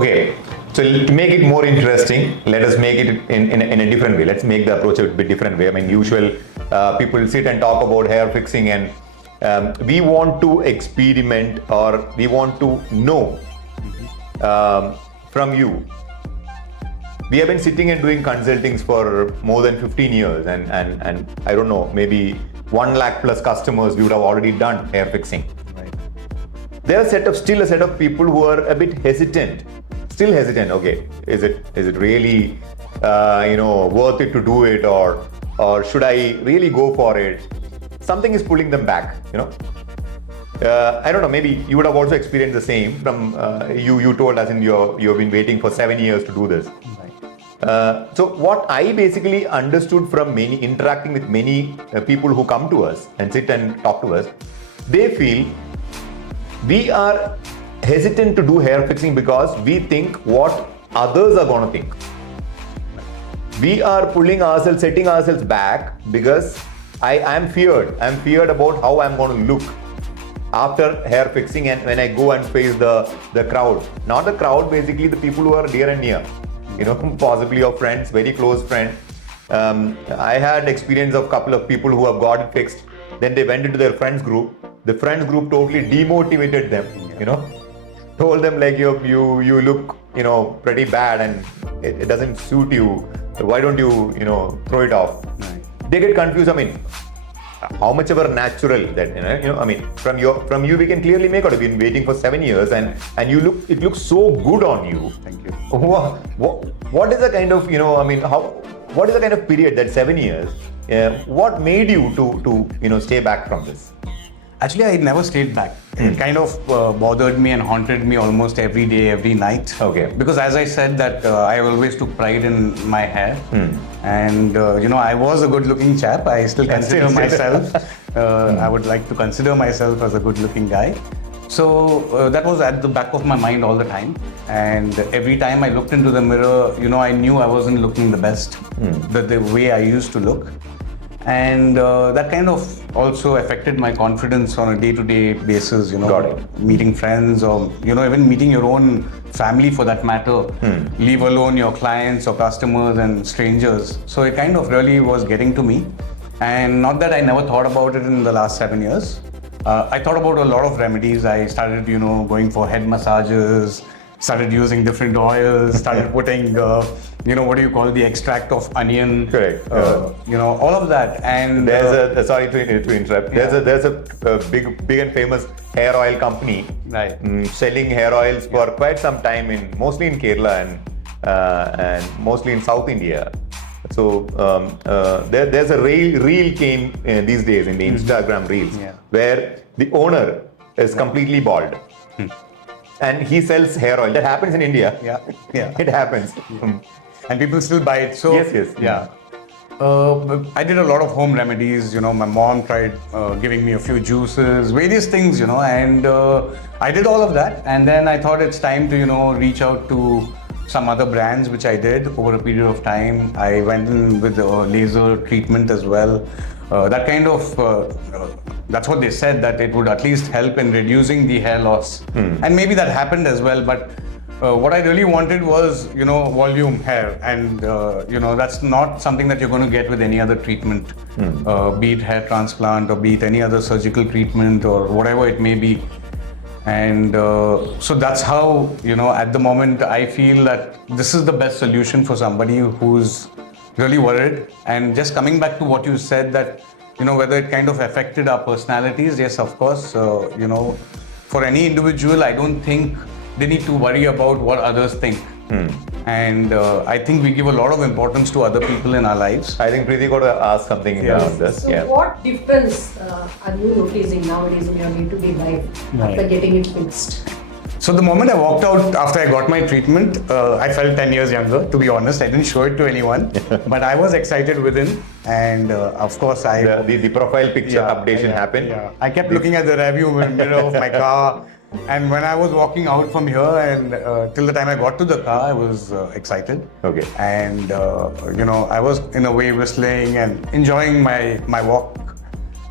Okay, so to make it more interesting, let us make it in a different way. Let's make the approach a bit different way. I mean, usual people sit and talk about hair fixing, and we want to experiment, or we want to know from you. We have been sitting and doing consultings for more than 15 years, and I don't know, maybe 1 lakh plus customers we would have already done hair fixing. Right. There are still a set of people who are a bit hesitant. Still hesitant. Okay, is it really worth it to do it, or should I really go for it? Something is pulling them back. I don't know. Maybe you would have also experienced the same. From you told us you've been waiting for 7 years to do this. Right. So what I basically understood from interacting with many people who come to us and sit and talk to us, they feel we are hesitant to do hair fixing because we think what others are going to think. We are setting ourselves back because I'm feared. I'm feared about how I'm going to look after hair fixing, and when I go and face the crowd. Not the crowd, basically the people who are dear and near. Possibly your friends, very close friend. I had experience of a couple of people who have got it fixed. Then they went into their friends group. The friends group totally demotivated them. Told them like you look pretty bad and it doesn't suit you. Why don't you throw it off? Right. They get confused. I mean, how much ever natural that I mean, from you we can clearly make out. You've been waiting for 7 years and it looks so good on you. Thank you. What is the kind of what is the kind of period, that 7 years? What made you to stay back from this? Actually, I never stayed back. It kind of bothered me and haunted me almost every day, every night. Okay. Because as I said that I always took pride in my hair. And I was a good-looking chap. I still consider myself. I would like to consider myself as a good-looking guy. So that was at the back of my mind all the time. And every time I looked into the mirror, I knew I wasn't looking the best, the way I used to look. And that kind of also affected my confidence on a day-to-day basis, Got it. meeting friends, or even meeting your own family for that matter, leave alone your clients or customers and strangers. So it kind of really was getting to me. And not that I never thought about it in the last 7 years. I thought about a lot of remedies. I started going for head massages, started using different oils, started putting what do you call, the extract of onion. Correct. All of that. And there's sorry to interrupt. Yeah. There's a big and famous hair oil company, right, selling hair oils for quite some time, mostly in Kerala and mostly in South India. So there's a reel came these days in the Instagram reels, where the owner is completely bald. And he sells hair oil. That happens in India. Yeah. It happens. And people still buy it. So Yes. Yeah. I did a lot of home remedies. My mom tried giving me a few juices, various things, and I did all of that. And then I thought it's time to, reach out to some other brands, which I did over a period of time. I went in with laser treatment as well. That kind of, that's what they said, that it would at least help in reducing the hair loss. And maybe that happened as well, but what I really wanted was, volume hair. And, that's not something that you're going to get with any other treatment, be it hair transplant or be it any other surgical treatment or whatever it may be. And so that's how, at the moment, I feel that this is the best solution for somebody who's really worried. And just coming back to what you said, that, whether it kind of affected our personalities, yes, of course, for any individual, I don't think they need to worry about what others think. And I think we give a lot of importance to other people in our lives. I think Preeti got to ask something about this. So what difference are you noticing nowadays in your day-to-day life after getting it fixed? So the moment I walked out after I got my treatment, I felt 10 years younger, to be honest. I didn't show it to anyone, but I was excited within. And of course, the profile picture updation happened. Yeah. I kept looking at the rearview mirror of my car. And when I was walking out from here and till the time I got to the car, I was excited. Okay. And, I was in a way whistling and enjoying my walk.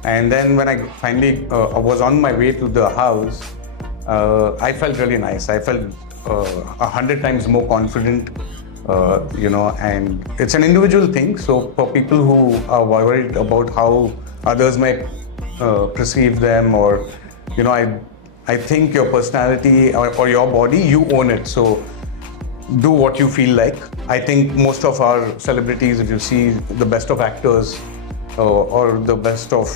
And then when I finally was on my way to the house, I felt really nice. I felt 100 times more confident, and it's an individual thing. So for people who are worried about how others might perceive them, or, I think your personality or your body, you own it. So do what you feel like. I think most of our celebrities, if you see the best of actors, or the best of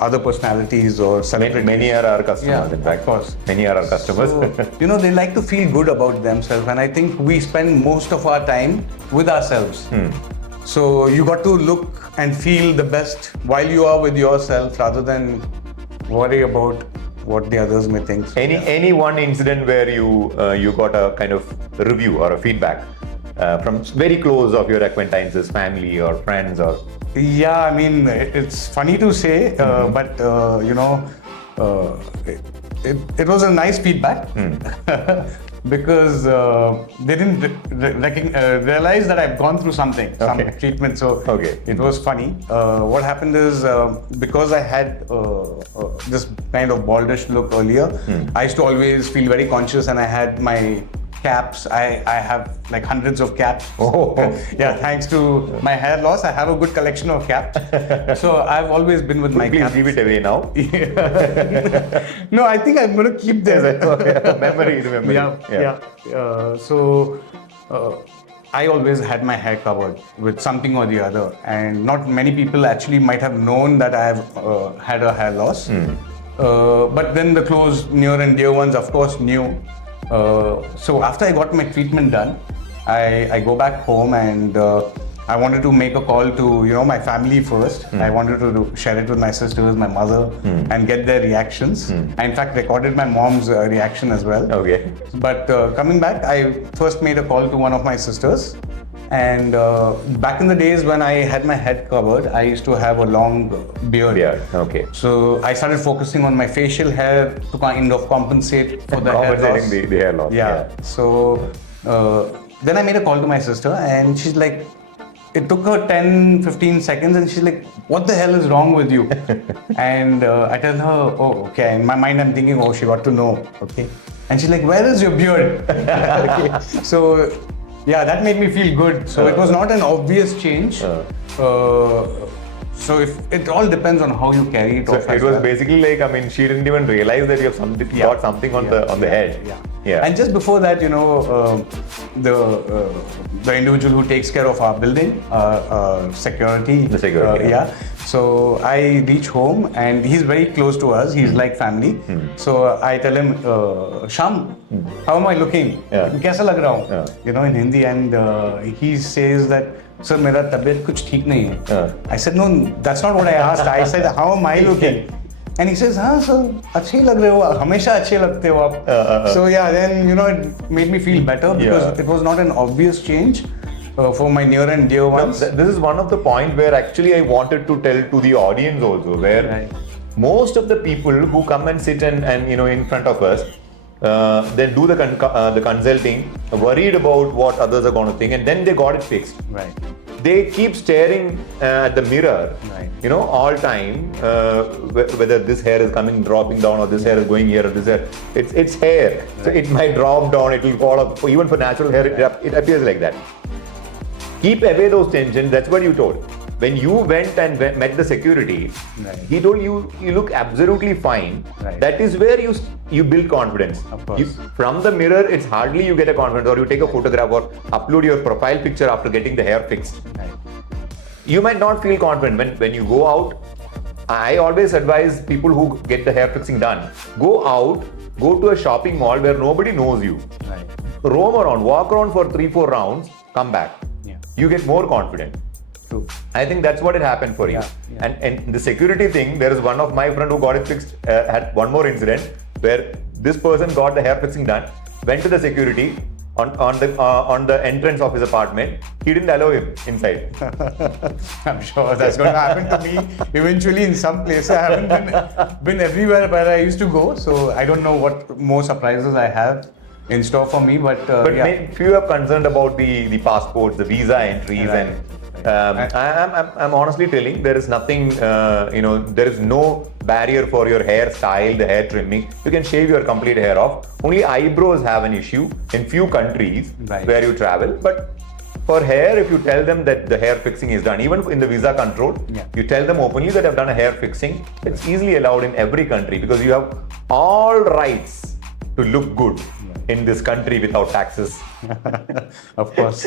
other personalities or celebrities. Many are our customers, Yeah, in fact. of course. Many are our customers. So, they like to feel good about themselves, and I think we spend most of our time with ourselves. So you got to look and feel the best while you are with yourself, rather than worry about what the others may think. So, Any one incident where you got a kind of review or a feedback from very close of your acquaintances, family or friends, or Yeah, I mean, it's funny to say, but it was a nice feedback because they didn't realize that I've gone through some treatment. So it was funny. What happened is, because I had this kind of baldish look earlier, I used to always feel very conscious, and I had my caps. I have like hundreds of caps. Yeah, thanks to my hair loss, I have a good collection of caps. So I've always been with my caps. please give it away now. No, I think I'm going to keep them. Memory. So I always had my hair covered with something or the other, and not many people actually might have known that I've had a hair loss. But then the close, near and dear ones, of course, knew. So after I got my treatment done, I go back home, and I wanted to make a call to my family first. I wanted to share it with my sisters, my mother, and get their reactions. I in fact recorded my mom's reaction as well. Okay. But coming back, I first made a call to one of my sisters. And back in the days when I had my head covered, I used to have a long beard. Okay. So I started focusing on my facial hair to kind of compensate for the hair loss. Compensating the hair loss. Yeah. So then I made a call to my sister, and she's like, it took her 10-15 seconds, and she's like, what the hell is wrong with you? And I tell her, oh, okay. In my mind, I'm thinking, oh, she got to know. Okay. And she's like, where is your beard? Okay. So yeah, that made me feel good. So it was not an obvious change. So it all depends on how you carry it. So it was basically like, I mean, she didn't even realize that you have got something on the head. Yeah. And just before that, the individual who takes care of our building, security. The security. So I reach home, and he's very close to us. He's like family. So I tell him, Sham, how am I looking? Kaisa lag raha hu? In Hindi, and he says that, sir, mera tabiyat kuch theek nahi hai. I said, no, that's not what I asked. I said, how am I looking? And he says, हाँ sir, अच्छे लग रहे हो, हमेशा अच्छे लगते हो आप. So yeah, then it made me feel better, because it was not an obvious change for my near and dear ones. This is one of the points where actually I wanted to tell to the audience also, where most of the people who come and sit and in front of us, then do the consulting, worried about what others are going to think, and then they got it fixed. Right. They keep staring at the mirror, all time, whether this hair is dropping down, or this hair is going here, or this hair. It's hair, so it might drop down, it will fall off. Even for natural hair, it appears like that. Keep away those tensions. That's what you told. When you went and met the security, he told you look absolutely fine. That is where you build confidence. Of course. From the mirror, it's hardly you get a confidence, or you take a photograph or upload your profile picture after getting the hair fixed. You might not feel confident when you go out. I always advise people who get the hair fixing done, go out, go to a shopping mall where nobody knows you. Roam around, walk around for 3-4 rounds, come back. You get more confident. True. I think that's what it happened for you. And the security thing, there is one of my friend who got it fixed, had one more incident where this person got the hair fixing done, went to the security on the entrance of his apartment. He didn't allow him inside. I'm sure that's going to happen to me eventually in some places. I haven't been everywhere where I used to go, so I don't know what more surprises I have in store for me. But few are concerned about the passports, the visa entries, and I'm honestly telling, there is nothing, there is no barrier for your hair style, the hair trimming. You can shave your complete hair off. Only eyebrows have an issue in few countries where you travel. But for hair, if you tell them that the hair fixing is done, even in the visa control, you tell them openly that I've done a hair fixing. It's easily allowed in every country because you have all rights to look good in this country without taxes. Of course.